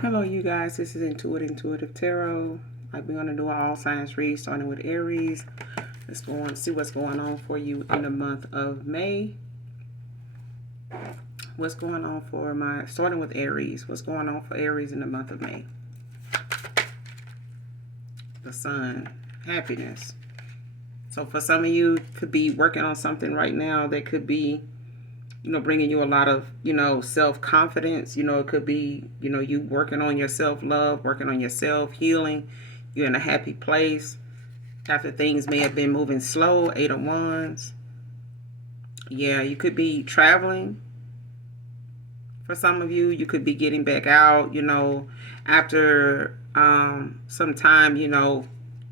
Hello, you guys. This is Intuitive Tarot. We're going to do an all signs read, starting with Aries. Let's go on and see what's going on for you in the month of May. What's going on for starting with Aries. What's going on for Aries in the month of May? The Sun, happiness. So for some of you, could be working on something right now that could be, bringing you a lot of, self-confidence. It could be, you working on your self-love, working on your self-healing. You're in a happy place after things may have been moving slow. 8 of Wands. Yeah, you could be traveling. For some of you, you could be getting back out, after some time,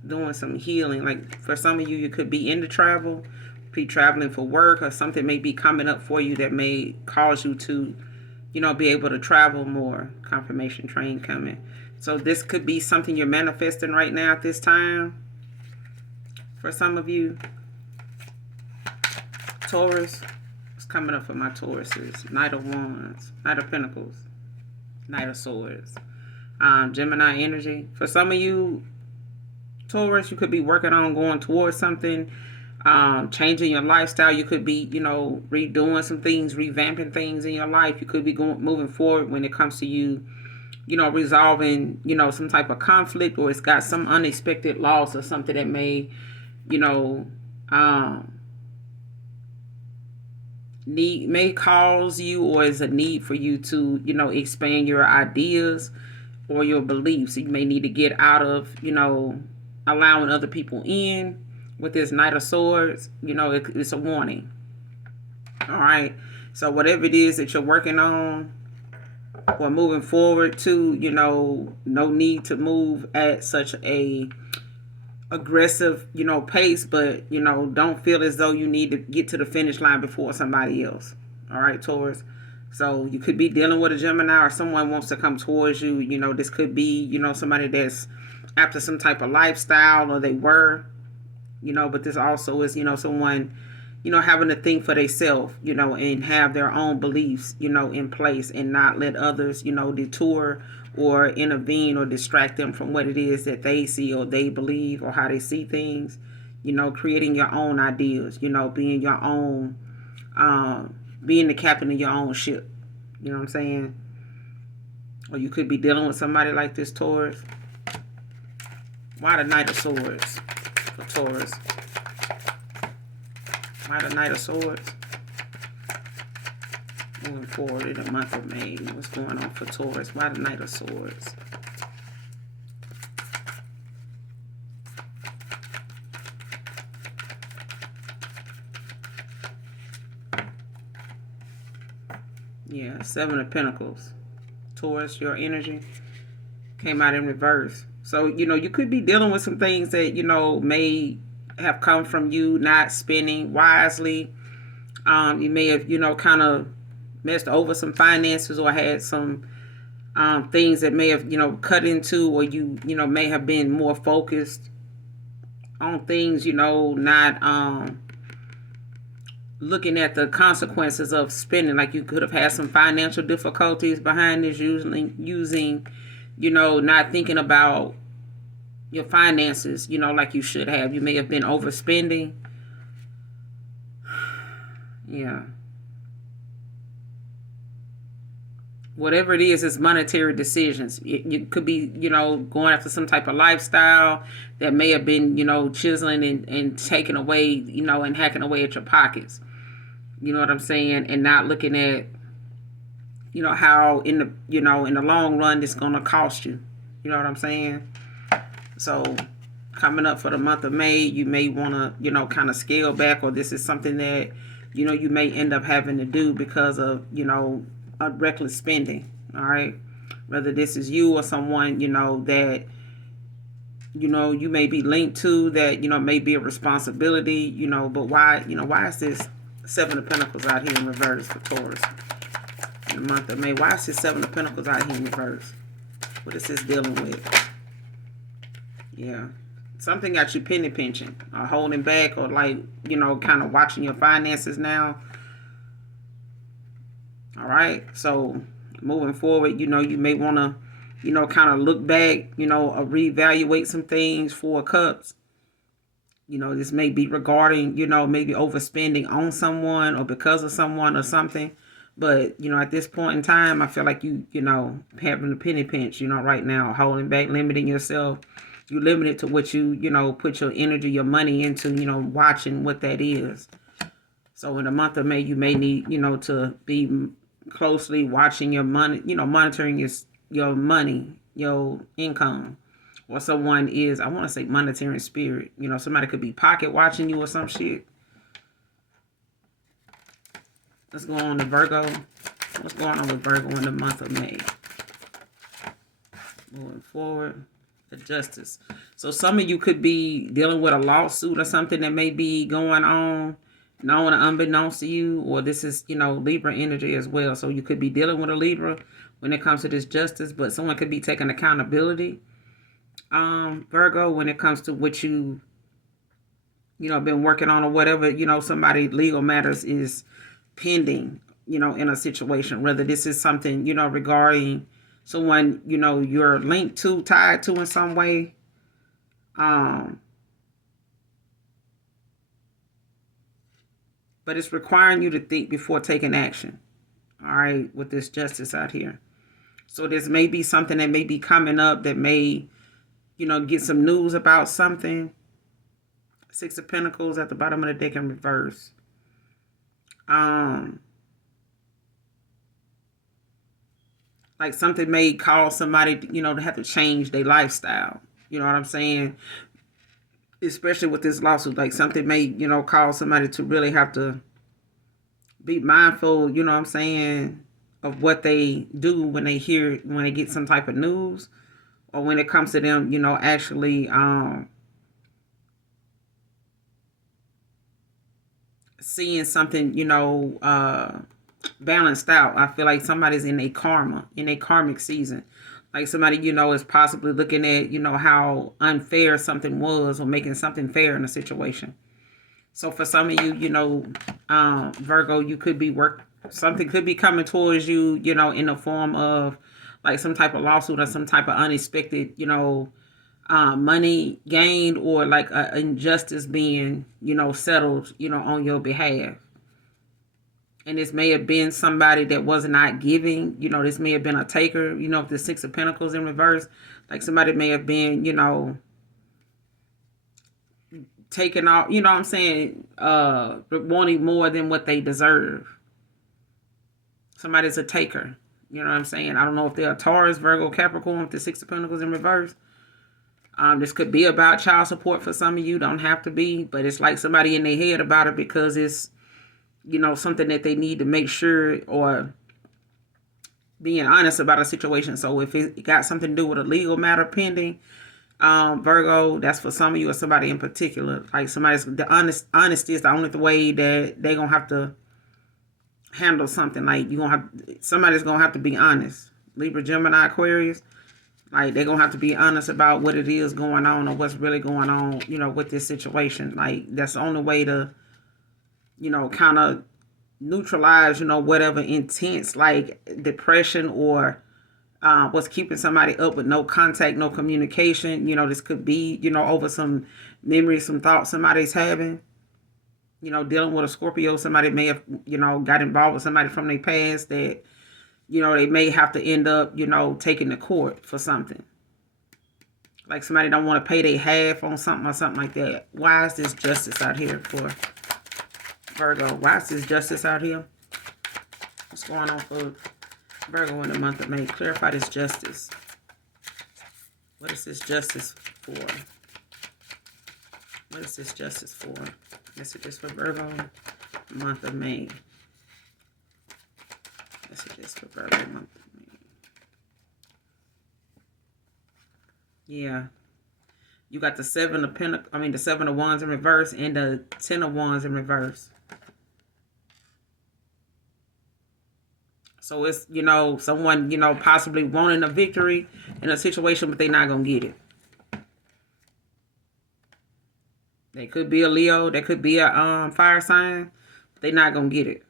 doing some healing. Like for some of you, you could be into travel, be traveling for work, or something may be coming up for you that may cause you to, be able to travel more. Confirmation train coming. So this could be something you're manifesting right now at this time. For some of you, Taurus, it's coming up for my Tauruses. Knight of Wands, Knight of Pentacles, Knight of Swords. Gemini energy. For some of you, Taurus, you could be working on going towards something, changing your lifestyle. You could be, redoing some things, revamping things in your life. You could be moving forward when it comes to you, resolving, some type of conflict, or it's got some unexpected loss or something that may, may cause you, or is a need for you to, expand your ideas or your beliefs. You may need to get out of, allowing other people in. With this Knight of Swords, it's a warning. All right. So whatever it is that you're working on or moving forward to, no need to move at such a aggressive, pace, but, don't feel as though you need to get to the finish line before somebody else. All right, Taurus. So you could be dealing with a Gemini, or someone wants to come towards you. This could be, somebody that's after some type of lifestyle, or they were, but this also is, someone, having to think for themselves, and have their own beliefs, in place, and not let others, detour or intervene or distract them from what it is that they see or they believe or how they see things. Creating your own ideas, being your own, being the captain of your own ship. You know what I'm saying? Or you could be dealing with somebody like this, Taurus. Why the Knight of Swords for Taurus? Why the Knight of Swords? Moving forward in the month of May, what's going on for Taurus? Why the Knight of Swords? Yeah, 7 of Pentacles. Taurus, your energy came out in reverse. So, you could be dealing with some things that, may have come from you not spending wisely. You may have, kind of messed over some finances, or had some things that may have, cut into, or you may have been more focused on things, not looking at the consequences of spending. Like you could have had some financial difficulties behind this, using, not thinking about your finances, like you should have. You may have been overspending. Yeah. Whatever it is, it's monetary decisions. You could be, going after some type of lifestyle that may have been, chiseling and taking away, and hacking away at your pockets. You know what I'm saying? And not looking at, how in the, in the long run, it's going to cost you. You know what I'm saying? So coming up for the month of May, you may want to, kind of scale back, or this is something that, you may end up having to do because of, a reckless spending. All right. Whether this is you or someone, that, you may be linked to, that, may be a responsibility, but why, why is this 7 of Pentacles out here in reverse for Taurus in the month of May? Why is this 7 of Pentacles out here in reverse? What is this dealing with? Yeah. Something got you penny pinching, or holding back, or like, kind of watching your finances now. All right. So moving forward, you may want to, kind of look back, reevaluate some things. Four of Cups. This may be regarding, maybe overspending on someone or because of someone or something. But, at this point in time, I feel like having a penny pinch, right now, holding back, limiting yourself. You limit it to what you put your energy, your money into, watching what that is. So in the month of May, you may need, to be closely watching your money, monitoring your money, your income. Or someone is, I want to say monitoring spirit. Somebody could be pocket watching you or some shit. Let's go on to Virgo. What's going on with Virgo in the month of May? Moving forward. The Justice. So some of you could be dealing with a lawsuit or something that may be going on, known or unbeknownst to you, or this is, Libra energy as well. So you could be dealing with a Libra when it comes to this justice, but someone could be taking accountability, Virgo, when it comes to what you been working on or whatever, somebody legal matters is pending, in a situation, whether this is something, regarding someone, you're linked to, tied to in some way. But it's requiring you to think before taking action. All right, with this justice out here. So this may be something that may be coming up that may, get some news about something. Six of Pentacles at the bottom of the deck in reverse. Like something may cause somebody, to have to change their lifestyle. You know what I'm saying? Especially with this lawsuit, like something may, cause somebody to really have to be mindful, you know what I'm saying, of what they do when they get some type of news, or when it comes to them, actually seeing something, balanced out. I feel like somebody's in a karmic season. Like somebody, is possibly looking at, how unfair something was, or making something fair in a situation. So for some of you, Virgo, you could be something could be coming towards you, in the form of like some type of lawsuit or some type of unexpected, money gained, or like an injustice being, settled, on your behalf. And this may have been somebody that was not giving, this may have been a taker, with the Six of Pentacles in reverse. Like somebody may have been, taking off, what I'm saying, wanting more than what they deserve. Somebody's a taker, what I'm saying. I don't know if they're a Taurus, Virgo, Capricorn with the Six of Pentacles in reverse. This could be about child support for some of you. Don't have to be, but it's like somebody in their head about it because it's, something that they need to make sure, or being honest about a situation. So if it got something to do with a legal matter pending, Virgo, that's for some of you or somebody in particular. Like honesty is the only way that they're going to have to handle something. Like somebody's going to have to be honest. Libra, Gemini, Aquarius, like they're going to have to be honest about what it is going on, or what's really going on, with this situation. Like that's the only way to, kind of neutralize, whatever intense like depression or what's keeping somebody up with no contact, no communication. This could be, over some memories, some thoughts somebody's having. Dealing with a Scorpio, somebody may have, got involved with somebody from their past that, they may have to end up, taking to court for something. Like somebody don't want to pay their half on something or something like that. Why is this justice out here for Virgo? Why is this justice out here? What's going on for Virgo in the month of May? Clarify this justice. What is this justice for? What is this justice for? Messages for Virgo, month of May. Messages for Virgo, month of May. Yeah. You got the Seven of the Seven of Wands in reverse and the Ten of Wands in reverse. So it's, someone, possibly wanting a victory in a situation, but they're not going to get it. They could be a Leo. They could be a fire sign. But they're not going to get it.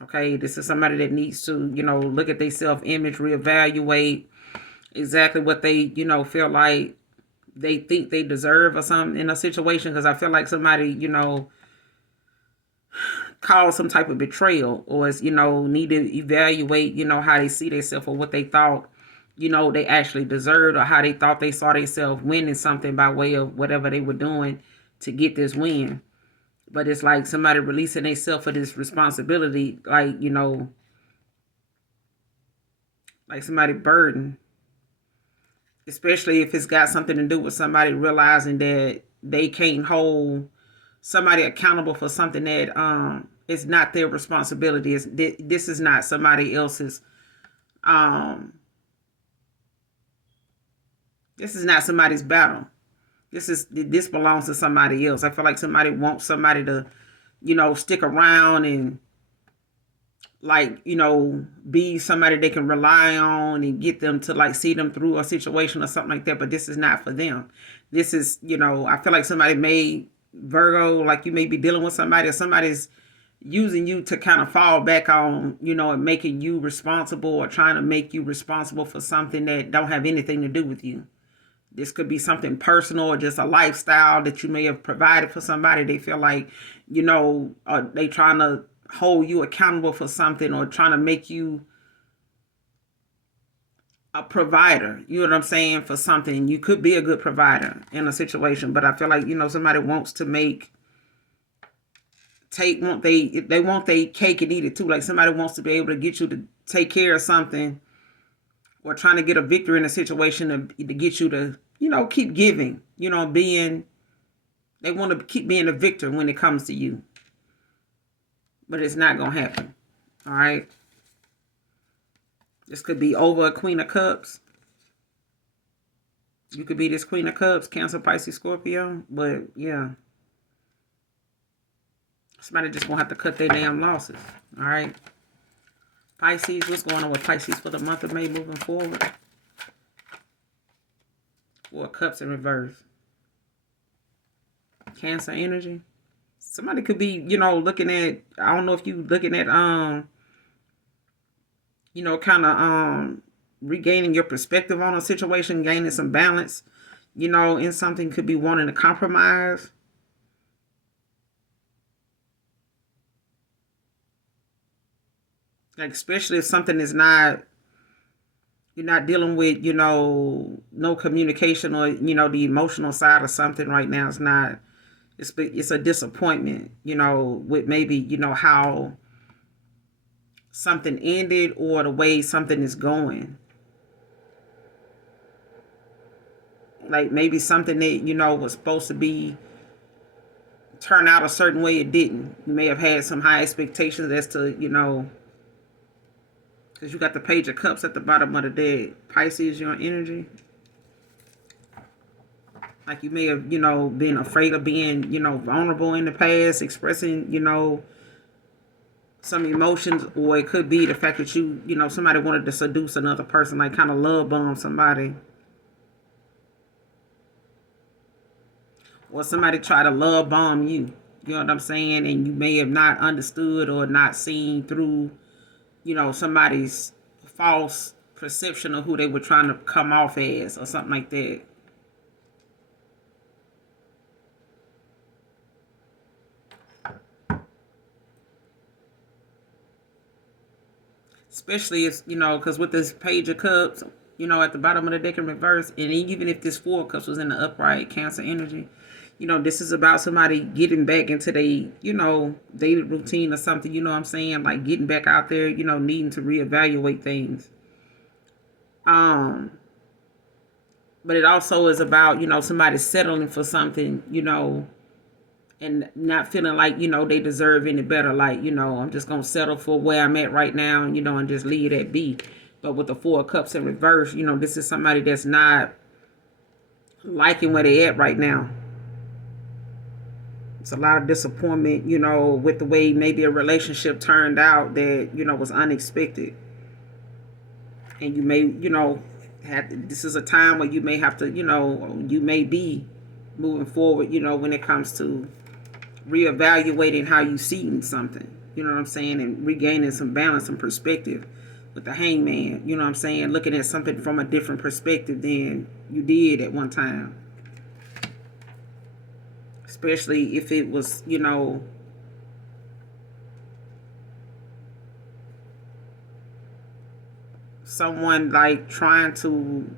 Okay? This is somebody that needs to, look at their self-image, reevaluate, exactly what they, feel like they think they deserve or something in a situation. Because I feel like somebody, caused some type of betrayal, or is, need to evaluate, how they see themselves or what they thought, they actually deserved, or how they thought they saw themselves winning something by way of whatever they were doing to get this win. But it's like somebody releasing themselves for this responsibility, like, like somebody burden, especially if it's got something to do with somebody realizing that they can't hold somebody accountable for something that is not their responsibility. This is not somebody else's um this is not somebody's battle. This belongs to somebody else. I feel like somebody wants somebody to, stick around and, like, be somebody they can rely on and get them to, like, see them through a situation or something like that. But this is not for them. This is, I feel like somebody may, Virgo, like, you may be dealing with somebody, or somebody's using you to kind of fall back on, and making you responsible, or trying to make you responsible for something that don't have anything to do with you. This could be something personal, or just a lifestyle that you may have provided for somebody. They feel like, they trying to hold you accountable for something, or trying to make you a provider. You know what I'm saying? For something. You could be a good provider in a situation, but I feel like, somebody wants to they want their cake and eat it too. Like somebody wants to be able to get you to take care of something, or trying to get a victory in a situation to get you to, keep giving, they want to keep being a victor when it comes to you. But it's not going to happen. All right. This could be over a Queen of Cups. You could be this Queen of Cups, Cancer, Pisces, Scorpio. But yeah, somebody just going to have to cut their damn losses. All right. Pisces, what's going on with Pisces for the month of May moving forward? Four Cups in reverse. Cancer energy. Somebody could be, looking at, I don't know if you looking at, kind of regaining your perspective on a situation, gaining some balance, in something. Could be wanting to compromise. Like, especially if something is not, you're not dealing with, no communication, or, the emotional side of something right now. It's not, it's a disappointment, with maybe, how something ended, or the way something is going. Like maybe something that, was supposed to be turn out a certain way, it didn't. You may have had some high expectations as to, because you got the Page of Cups at the bottom of the deck. Pisces, your energy. Like you may have, been afraid of being, vulnerable in the past, expressing, some emotions, or it could be the fact that somebody wanted to seduce another person, like kind of love bomb somebody. Or somebody try to love bomb you. You know what I'm saying? And you may have not understood or not seen through, somebody's false perception of who they were trying to come off as, or something like that. Especially if, because with this Page of Cups, at the bottom of the deck in reverse, and even if this Four of Cups was in the upright, Cancer energy, this is about somebody getting back into their, daily routine or something, you know what I'm saying? Like getting back out there, needing to reevaluate things. But it also is about, somebody settling for something, and not feeling like, they deserve any better. Like, I'm just going to settle for where I'm at right now, and just leave that be. But with the Four of Cups in reverse, this is somebody that's not liking where they at right now. It's a lot of disappointment, with the way maybe a relationship turned out that, was unexpected. And you may, this is a time where you may have to, you may be moving forward, when it comes to reevaluating how you see something, you know what I'm saying, and regaining some balance and perspective. with the hangman, you know what I'm saying? Looking at something from a different perspective than you did at one time. Especially if it was, you know, someone like trying to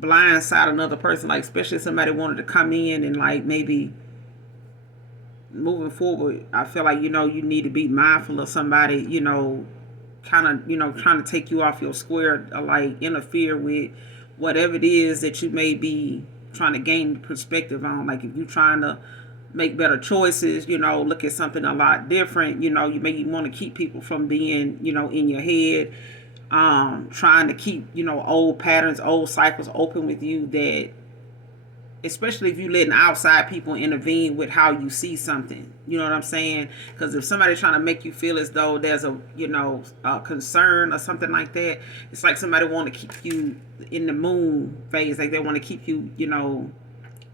blindside another person, like especially if somebody wanted to come in and like maybe moving forward, I feel like, you know, you need to be mindful of somebody, you know, kind of, you know, trying to take you off your square, or like interfere with whatever it is that you may be trying to gain perspective on. Like if you're trying to make better choices, you know, look at something a lot different, you know, you may want to keep people from being, you know, in your head, trying to keep, you know, old patterns, old cycles open with you, that especially if you letting outside people intervene with how you see something, you know what I'm saying? Because if somebody's trying to make you feel as though there's a, you know, a concern or something like that, it's like somebody want to keep you in the moon phase, like they want to keep you, you know,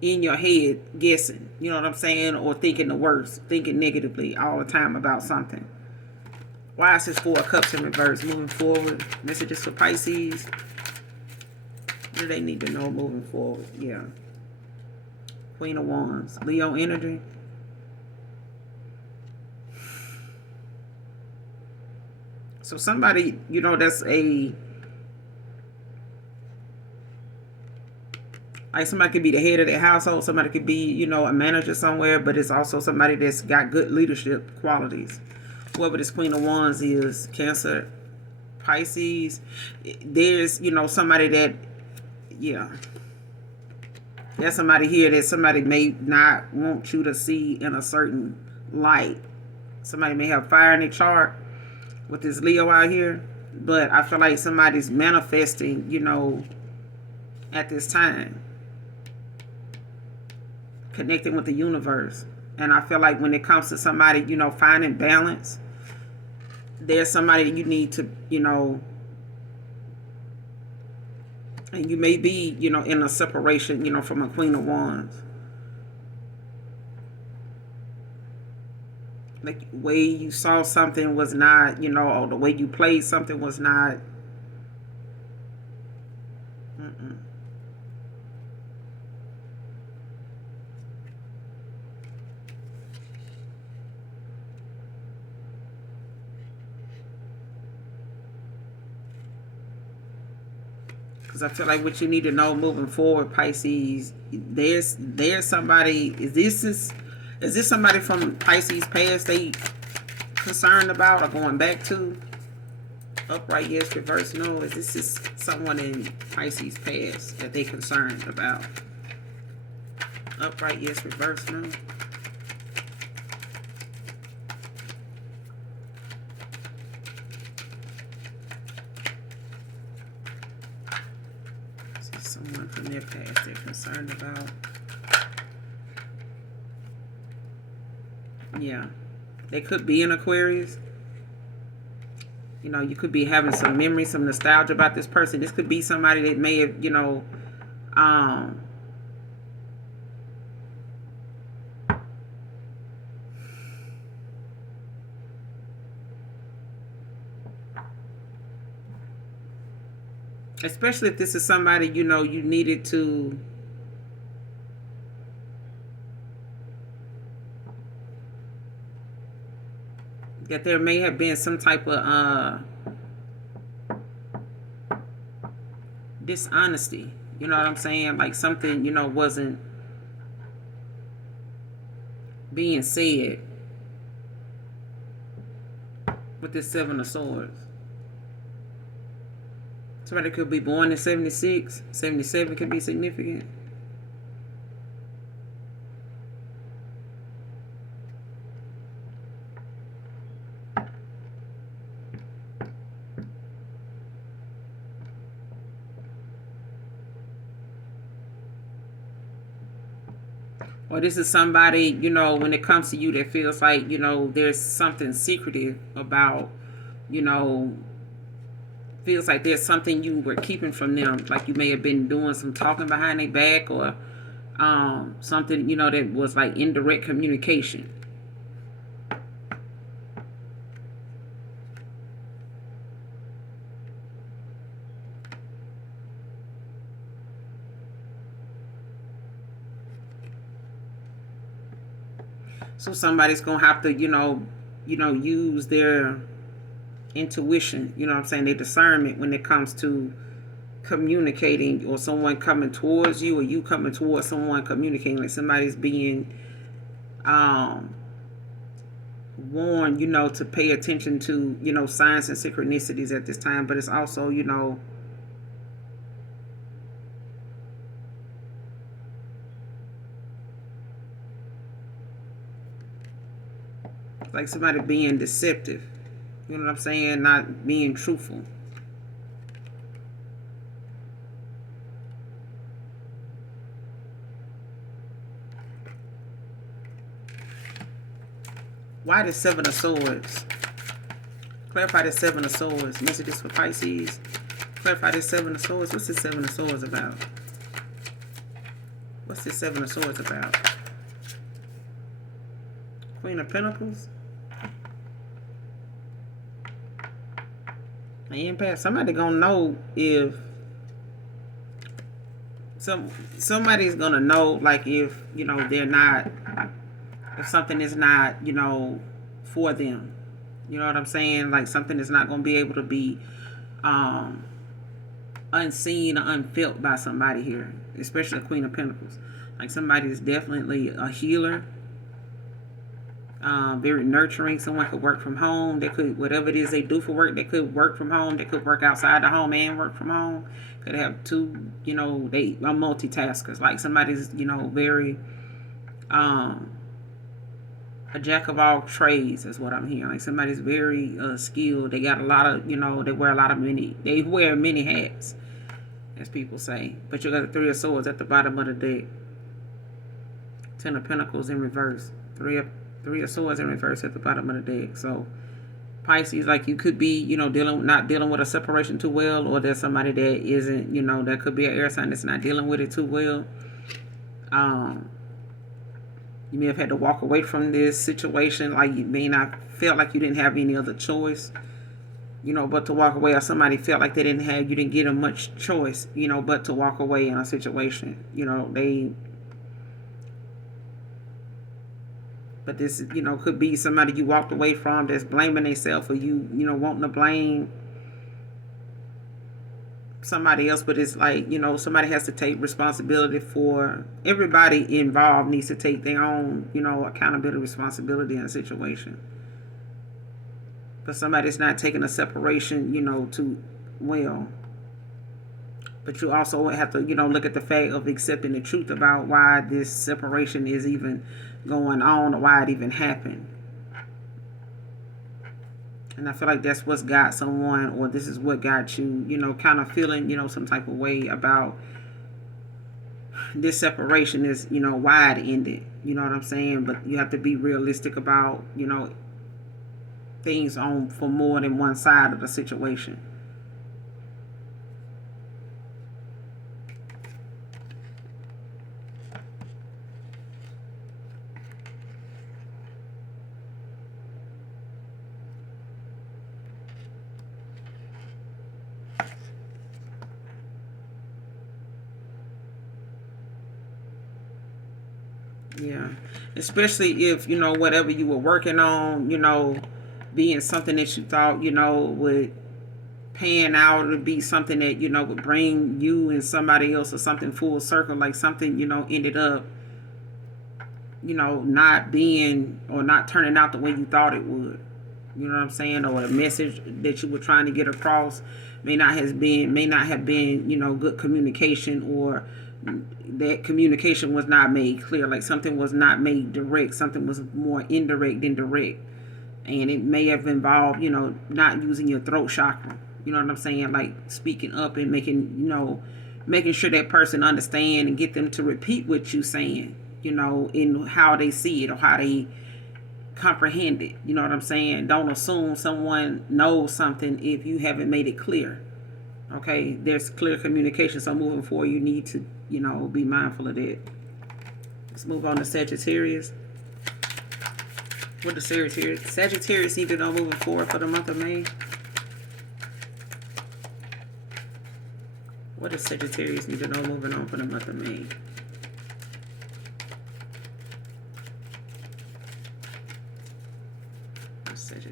in your head guessing, you know what I'm saying, or thinking the worst, thinking negatively all the time about something. Why is this Four of Cups in reverse? Moving forward, messages for Pisces. What do they need to know moving forward? Yeah. Queen of Wands, Leo energy. So somebody, you know, that's a, like somebody could be the head of their household, somebody could be, you know, a manager somewhere, but it's also somebody that's got good leadership qualities. Whoever this Queen of Wands is, Cancer, Pisces, there's, you know, somebody that, yeah, there's somebody here that somebody may not want you to see in a certain light. Somebody may have fire in their chart with this Leo out here, but I feel like somebody's manifesting, you know, at this time, connecting with the universe. And I feel like when it comes to somebody, you know, finding balance, there's somebody that you need to, you know, and you may be, you know, in a separation, you know, from a Queen of Wands. Like the way you saw something was not, you know, or the way you played something was not. Because I feel like what you need to know moving forward, Pisces, there's somebody. Is this somebody from Pisces past they concerned about or going back to? Upright, yes. Reverse, no. Is this someone in Pisces past that they concerned about? Upright, yes. Reverse, no. Someone from their past they're concerned about. Yeah. They could be in Aquarius. You know, you could be having some memory, some nostalgia about this person. This could be somebody that may have, you know, especially if this is somebody, you know, you needed to, that there may have been some type of dishonesty. You know what I'm saying? Like something, you know, wasn't being said with this Seven of Swords. Somebody could be born in 76. 77 could be significant. Or this is somebody, you know, when it comes to you that feels like, you know, there's something secretive about, you know, feels like there's something you were keeping from them. Like you may have been doing some talking behind their back, or something, you know, that was like indirect communication. So somebody's gonna have to, use their intuition, you know what I'm saying, their discernment when it comes to communicating, or someone coming towards you, or you coming towards someone, communicating. Like somebody's being warned, to pay attention to, signs and synchronicities at this time. But it's also, like somebody being deceptive. You know what I'm saying? Not being truthful. Why the Seven of Swords? Clarify the Seven of Swords. Messages for Pisces. Clarify the Seven of Swords. What's the Seven of Swords about? What's the Seven of Swords about? Queen of Pentacles. An empath. Somebody gonna know if somebody's gonna know, like, if they're not, if something is not for them. You know what I'm saying? Like something is not gonna be able to be unseen or unfelt by somebody here, especially the Queen of Pentacles. Like somebody is definitely a healer. Very nurturing. Someone could work from home. They could, whatever it is they do for work, they could work from home. They could work outside the home and work from home. Could have two, they are multitaskers. Like somebody's, very, a jack of all trades is what I'm hearing. Like somebody's very skilled. They got a lot of, they wear they wear many hats, as people say. But you got the Three of Swords at the bottom of the deck. Ten of Pentacles in reverse. Three of Swords in reverse at the bottom of the deck. So Pisces, like you could be, not dealing with a separation too well, or there's somebody that isn't, that could be an air sign that's not dealing with it too well. You may have had to walk away from this situation. Like you may not felt like you didn't have any other choice, but to walk away, or somebody felt like you didn't give them much choice, but to walk away in a situation. But this, could be somebody you walked away from that's blaming themselves, or you wanting to blame somebody else. But it's like, somebody has to take responsibility for, everybody involved needs to take their own, accountability, responsibility in a situation. But somebody's not taking a separation, too well. But you also have to, look at the fact of accepting the truth about why this separation is even going on, or why it even happened. And I feel like that's what's got someone, or this is what got you, kind of feeling, some type of way about this separation is, why it ended. You know what I'm saying? But you have to be realistic about, things on for more than one side of the situation. Yeah, especially if, whatever you were working on, being something that you thought, would pan out, or be something that, would bring you and somebody else or something full circle, like something, ended up, not being, or not turning out the way you thought it would. You know what I'm saying? Or a message that you were trying to get across may not have been, good communication, or that communication was not made clear. Like something was not made direct. Something was more indirect than direct. And it may have involved, not using your throat chakra. You know what I'm saying? Like speaking up and making sure that person understand, and get them to repeat what you're saying, in how they see it or how they comprehend it. You know what I'm saying? Don't assume someone knows something if you haven't made it clear. Okay, there's clear communication. So moving forward, you need to, be mindful of that. Let's move on to Sagittarius. What does Sagittarius need to know moving forward for the month of May? What does Sagittarius need to know moving on for the month of May?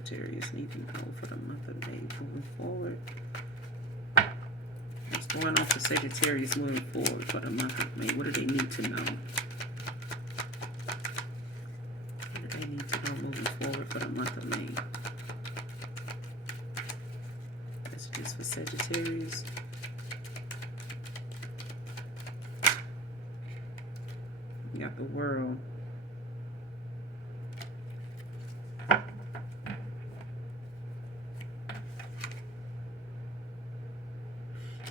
Sagittarius need to know for the month of May moving forward? What's going on for Sagittarius moving forward for the month of May? What do they need to know? What do they need to know moving forward for the month of May? Messages for Sagittarius. You got the World.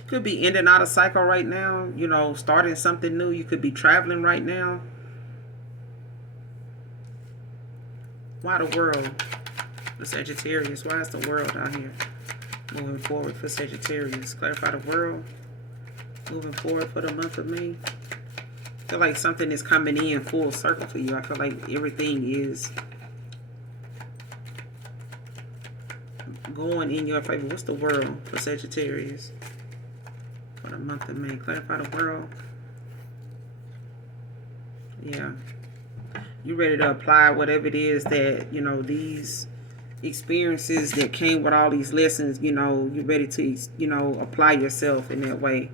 Could be ending out a cycle right now, you know, starting something new. You could be traveling right now. Why the World? The Sagittarius. Why is the World out here? Moving forward for Sagittarius. Clarify the World. Moving forward for the month of May. I feel like something is coming in full circle for you. I feel like everything is going in your favor. What's the World for Sagittarius? For the month of May. Clarify the World. Yeah. You ready to apply whatever it is that, you know, these experiences that came with all these lessons, you know, you're ready to, you know, apply yourself in that way.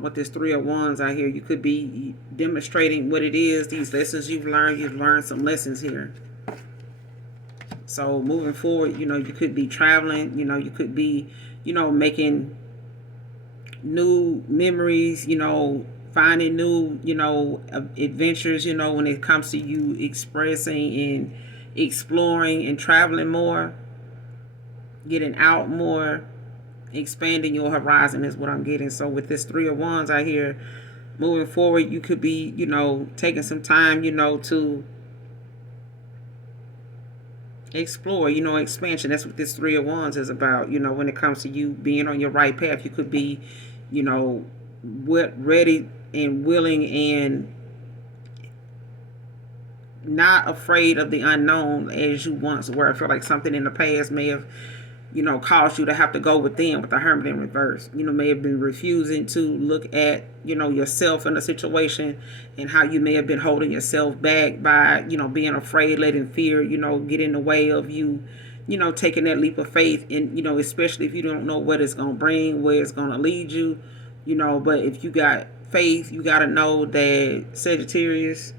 With this Three of Wands out here, you could be demonstrating what it is, these lessons you've learned some lessons here. So moving forward, you know, you could be traveling, you know, you could be, you know, making new memories, you know, finding new, you know, adventures, you know, when it comes to you expressing and exploring and traveling more, getting out more, expanding your horizon is what I'm getting. So with this Three of Wands out here, moving forward, you could be, you know, taking some time, you know, to explore, you know, expansion. That's what this Three of Wands is about. You know, when it comes to you being on your right path, you could be, you know, ready and willing and not afraid of the unknown as you once were. I feel like something in the past may have, you know, caused you to have to go within with the Hermit in reverse. You know, may have been refusing to look at, you know, yourself in a situation and how you may have been holding yourself back by, you know, being afraid, letting fear, you know, get in the way of you, you know, taking that leap of faith. And, you know, especially if you don't know what it's going to bring, where it's going to lead you, you know, but if you got faith, you got to know that Sagittarius,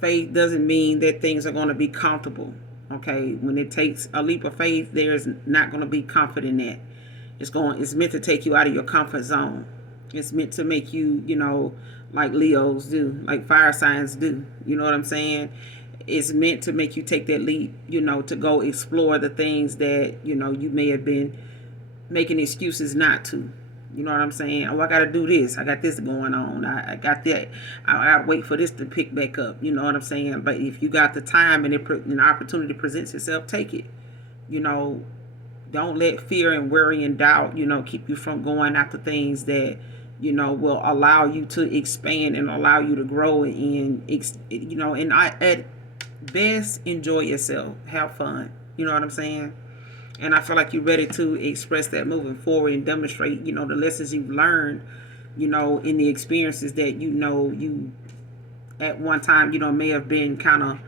faith doesn't mean that things are going to be comfortable. Okay, when it takes a leap of faith, there's not going to be comfort in that. It's meant to take you out of your comfort zone. It's meant to make you, you know, like Leos do, like fire signs do. You know what I'm saying? It's meant to make you take that leap, you know, to go explore the things that, you know, you may have been making excuses not to. You know what I'm saying? Oh, I got to do this. I got this going on. I got that. I got to wait for this to pick back up. You know what I'm saying? But if you got the time and an opportunity presents itself, take it. You know, don't let fear and worry and doubt, you know, keep you from going after things that, you know, will allow you to expand and allow you to grow and, you know, and at best, enjoy yourself. Have fun. You know what I'm saying? And I feel like you're ready to express that moving forward and demonstrate, you know, the lessons you've learned, you know, in the experiences that, you know, you at one time, you know, may have been kind of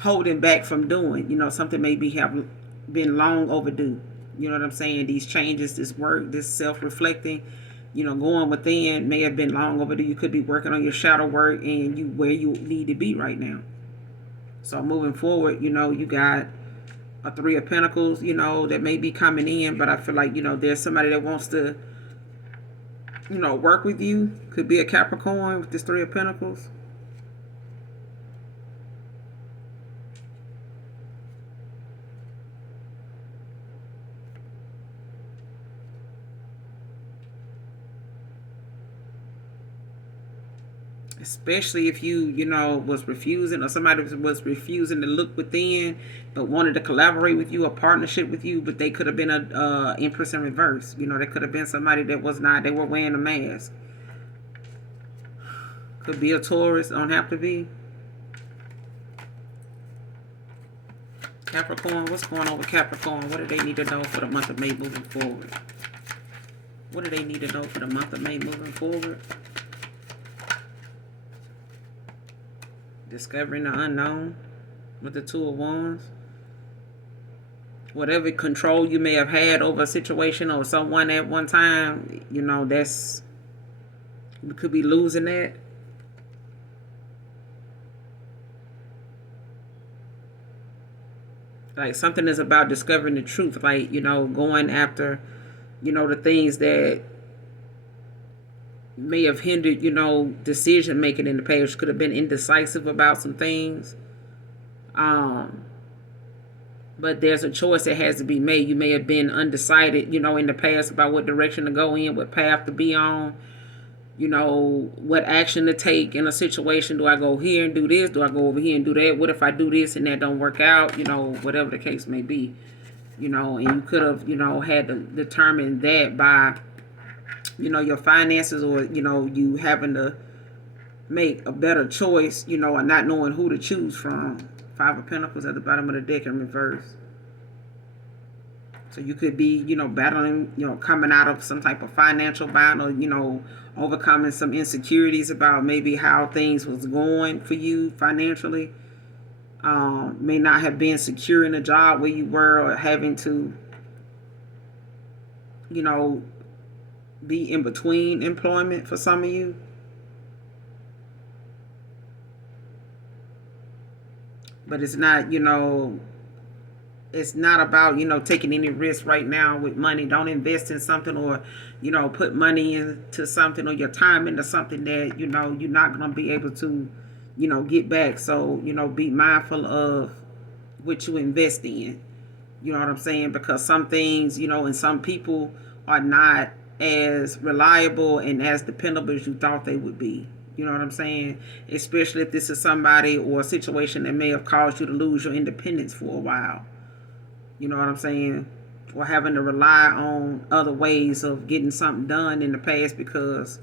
holding back from doing. You know, something maybe have been long overdue. You know what I'm saying? These changes, this work, this self-reflecting, you know, going within may have been long overdue. You could be working on your shadow work and you where you need to be right now. So moving forward, you know, you got a Three of Pentacles, you know, that may be coming in, but I feel like, you know, there's somebody that wants to, you know, work with you. Could be a Capricorn with this Three of Pentacles. Especially if you know, was refusing, or somebody was refusing to look within, but wanted to collaborate with you, a partnership with you, but they could have been a Empress in reverse. You know, they could have been somebody that was not, they were wearing a mask. Could be a Taurus, don't have to be. Capricorn, what's going on with Capricorn? What do they need to know for the month of May moving forward? What do they need to know for the month of May moving forward? Discovering the unknown with the Two of Wands. whatever control you may have had over a situation or someone at one time, that's, you could be losing that. Like something is about discovering the truth, like, going after, the things that may have hindered, decision making in the past. Could have been indecisive about some things. Um, but there's a choice that has to be made. You may have been undecided, in the past about what direction to go in, what path to be on, what action to take in a situation. Do I go here and do this? Do I go over here and do that? What if I do this and that don't work out? Whatever the case may be, and you could have, had to determine that by, your finances, or, you having to make a better choice, and not knowing who to choose from. Five of Pentacles at the bottom of the deck in reverse. So you could be, battling, coming out of some type of financial battle, overcoming some insecurities about maybe how things was going for you financially. May not have been secure in a job where you were, or having to, be in between employment for some of you. But it's not, it's not about, taking any risk right now with money. Don't invest in something, or, put money into something, or your time into something that, you're not going to be able to, get back. So, be mindful of what you invest in. You know what I'm saying? Because some things, and some people are not as reliable and as dependable as you thought they would be. You know what I'm saying? Especially if this is somebody or a situation that may have caused you to lose your independence for a while. You know what I'm saying? Or having to rely on other ways of getting something done in the past because,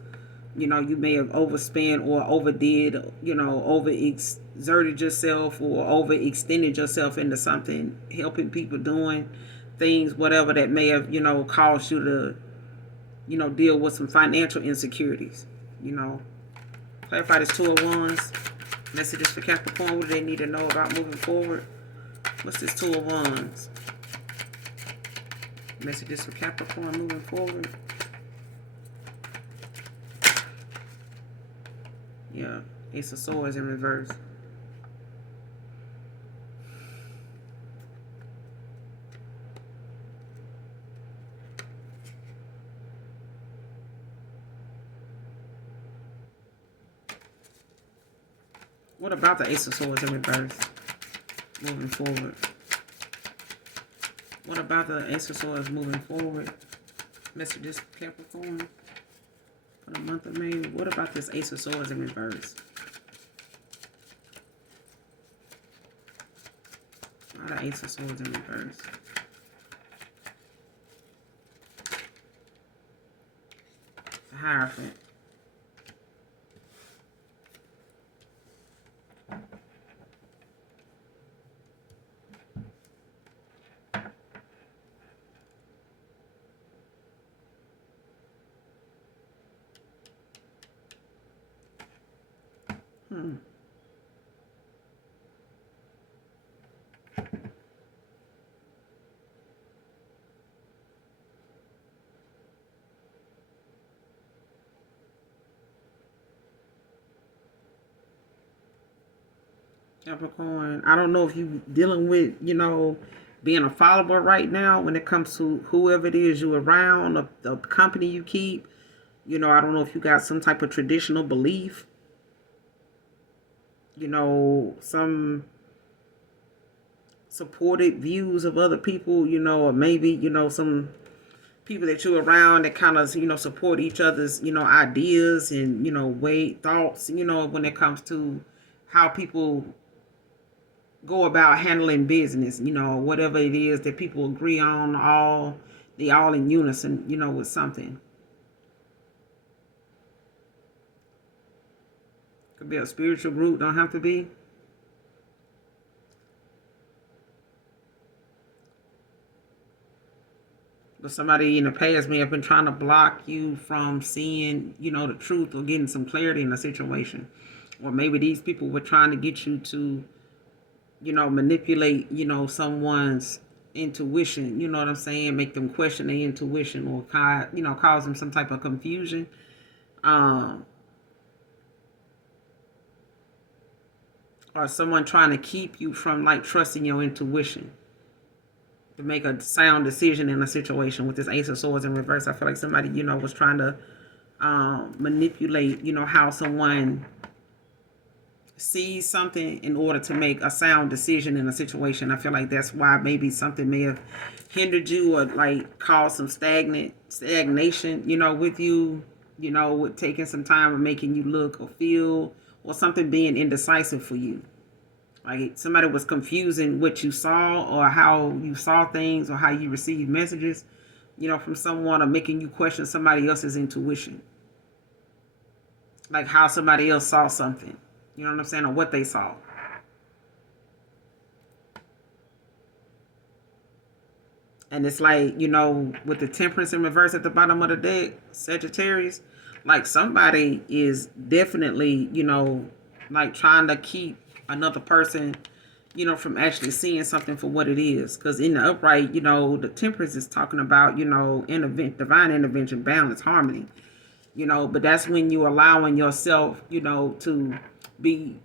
you may have overspent or overdid, overexerted yourself or overextended yourself into something, helping people, doing things, whatever that may have, caused you to, deal with some financial insecurities, Clarify this Two of Wands. Messages for Capricorn. What do they need to know about moving forward? What's this Two of Wands? Messages for Capricorn moving forward. Yeah. Ace of Swords in reverse. What about the Ace of Swords in reverse? Moving forward. What about the Ace of Swords moving forward? Messages for Capricorn for the month of May. What about this Ace of Swords in reverse? Why the Ace of Swords in reverse? The Hierophant. Capricorn, I don't know if you dealing with, being a follower right now when it comes to whoever it is you around, the company you keep. I don't know if you got some type of traditional belief. Some supported views of other people, or maybe, some people that you're around that kind of, support each other's, ideas and, thoughts, when it comes to how people go about handling business, whatever it is that people agree on, they all in unison, with something. Could be a spiritual group, don't have to be. But somebody in the past may have been trying to block you from seeing, the truth or getting some clarity in the situation. Or maybe these people were trying to get you to, manipulate, someone's intuition, you know what I'm saying, make them question their intuition, or cause them some type of confusion. Um, or someone trying to keep you from like trusting your intuition to make a sound decision in a situation. With this Ace of Swords in reverse, I feel like somebody, was trying to manipulate, how someone sees something in order to make a sound decision in a situation. I feel like that's why maybe something may have hindered you, or like caused some stagnation, with you, with taking some time or making you look or feel, or something being indecisive for you. Like somebody was confusing what you saw, or how you saw things, or how you received messages, from someone, or making you question somebody else's intuition. Like how somebody else saw something. You know what I'm saying? Or what they saw. And it's like, with the Temperance in reverse at the bottom of the deck, Sagittarius, like somebody is definitely, like trying to keep another person, from actually seeing something for what it is. Because in the upright, the Temperance is talking about, divine intervention, balance, harmony. But that's when you're allowing yourself, to be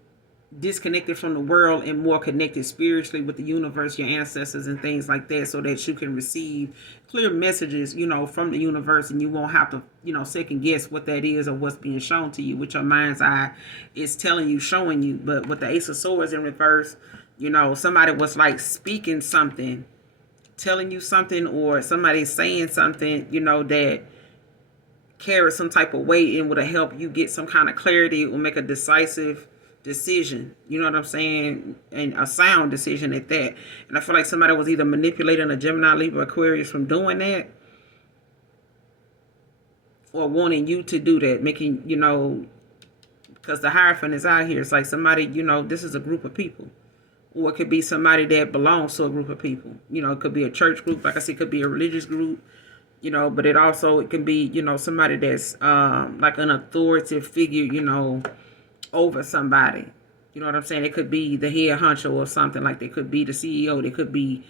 disconnected from the world and more connected spiritually with the universe, your ancestors and things like that, so that you can receive clear messages, from the universe, and you won't have to, second guess what that is or what's being shown to you, which your mind's eye is telling you, showing you. But with the Ace of Swords in reverse, somebody was like speaking something, telling you something, or somebody saying something, that carry some type of weight and would help you get some kind of clarity or make a decisive decision. You know what I'm saying? And a sound decision at that. And I feel like somebody was either manipulating a Gemini, Libra, Aquarius from doing that, or wanting you to do that, making, because the Hierophant is out here. It's like somebody, this is a group of people. Or it could be somebody that belongs to a group of people. It could be a church group. Like I said, it could be a religious group. But it can be, somebody that's like an authoritative figure, over somebody. You know what I'm saying? It could be the head honcho or something. Like they could be the CEO. They could be,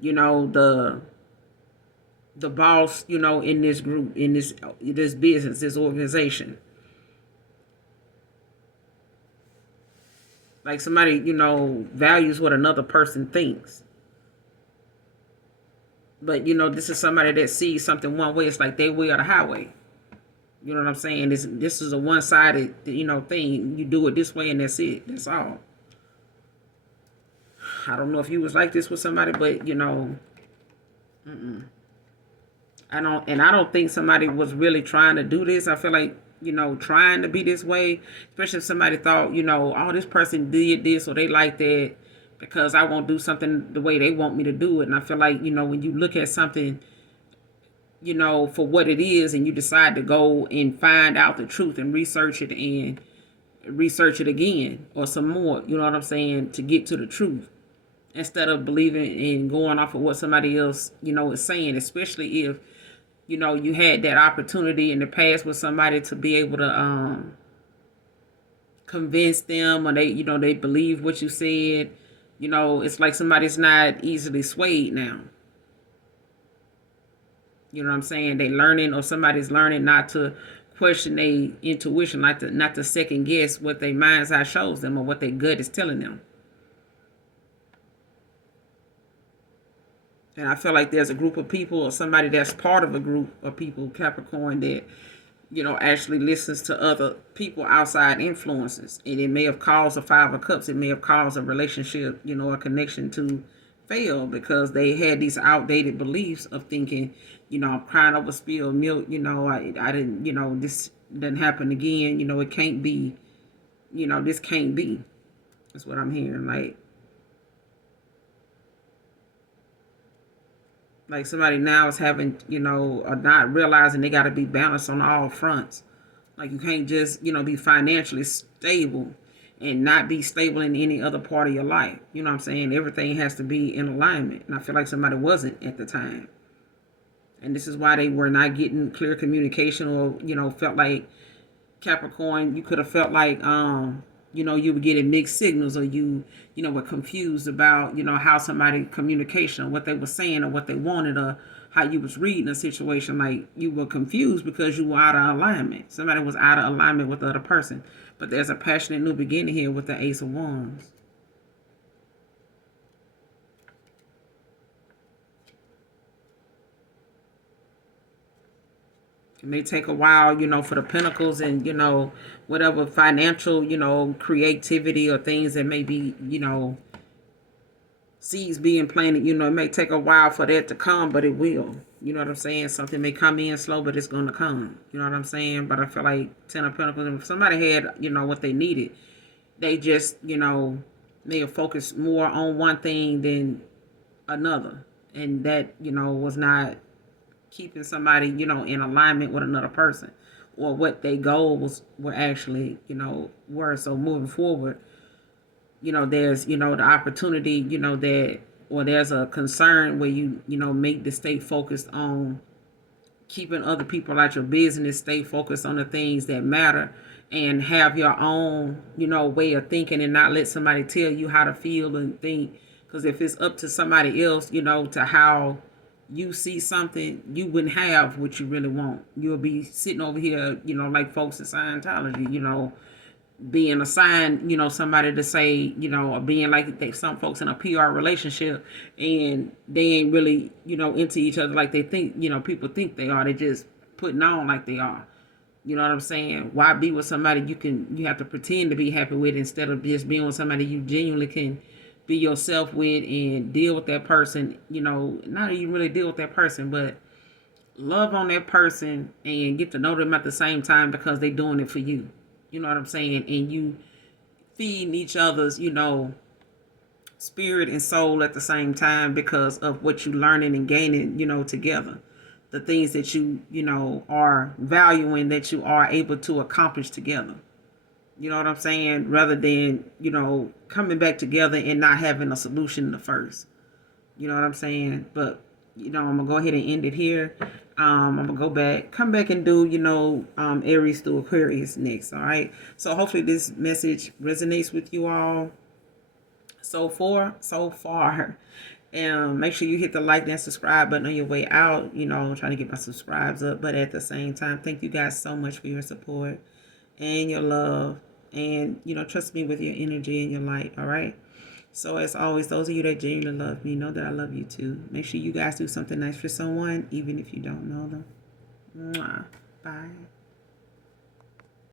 the boss, in this group, in this business, this organization. Like somebody, values what another person thinks. But, this is somebody that sees something one way. It's like they way or the highway. You know what I'm saying? This is a one-sided, thing. You do it this way and that's it. That's all. I don't know if you was like this with somebody, but, I don't think somebody was really trying to do this. I feel like, trying to be this way, especially if somebody thought, oh, this person did this or they like that, because I won't do something the way they want me to do it. And I feel like, when you look at something, for what it is, and you decide to go and find out the truth and research it again or some more, you know what I'm saying, to get to the truth, instead of believing and going off of what somebody else, is saying, especially if, you had that opportunity in the past with somebody to be able to convince them, or they believe what you said. It's like somebody's not easily swayed now. You know what I'm saying? They learning, or somebody's learning not to question their intuition, not to second guess what their mind's eye shows them or what their gut is telling them. And I feel like there's a group of people, or somebody that's part of a group of people, Capricorn, that, actually listens to other people outside influences. And it may have caused a Five of Cups. It may have caused a relationship, a connection to fail, because they had these outdated beliefs of thinking, I'm crying over spilled milk, I didn't, this doesn't happen again, it can't be, this can't be. That's what I'm hearing. Like somebody now is having, or not realizing they got to be balanced on all fronts. Like you can't just, be financially stable and not be stable in any other part of your life. You know what I'm saying? Everything has to be in alignment. And I feel like somebody wasn't at the time. And this is why they were not getting clear communication, or, felt like Capricorn, you could have felt like you were getting mixed signals, or were confused about, how somebody communication, or what they were saying, or what they wanted, or how you was reading a situation. Like, you were confused because you were out of alignment. Somebody was out of alignment with the other person. But there's a passionate new beginning here with the Ace of Wands. It may take a while, for the Pentacles, and, whatever financial, creativity, or things that may be, seeds being planted. It may take a while for that to come, but it will. You know what I'm saying? Something may come in slow, but it's going to come. You know what I'm saying? But I feel like Ten of Pentacles, if somebody had, what they needed, they just, may have focused more on one thing than another. And that, was not keeping somebody, in alignment with another person, or what their goals were actually, were. So moving forward, there's, the opportunity, that, or there's a concern where you make the stay focused on keeping other people out your business, stay focused on the things that matter, and have your own, way of thinking, and not let somebody tell you how to feel and think. Because if it's up to somebody else, to how you see something, you wouldn't have what you really want. You'll be sitting over here, like folks in Scientology, being assigned, somebody to say, or being like some folks in a PR relationship, and they ain't really, into each other like they think, people think they are. They just putting on like they are. You know what I'm saying? Why be with somebody you have to pretend to be happy with, instead of just being with somebody you genuinely can be yourself with, and deal with that person, not even really deal with that person, but love on that person and get to know them at the same time, because they doing it for you. You know what I'm saying? And you feeding each other's, spirit and soul at the same time, because of what you learning and gaining, together. The things that you, are valuing, that you are able to accomplish together. You know what I'm saying? Rather than, coming back together and not having a solution in the first. You know what I'm saying? But, I'm going to go ahead and end it here. I'm going to come back and do, Aries through Aquarius next. All right. So hopefully this message resonates with you all so far. And make sure you hit the like and subscribe button on your way out. I'm trying to get my subscribes up. But at the same time, thank you guys so much for your support and your love. And, trust me with your energy and your light. All right. So as always, those of you that genuinely love me, know that I love you too. Make sure you guys do something nice for someone, even if you don't know them. Mwah. Bye.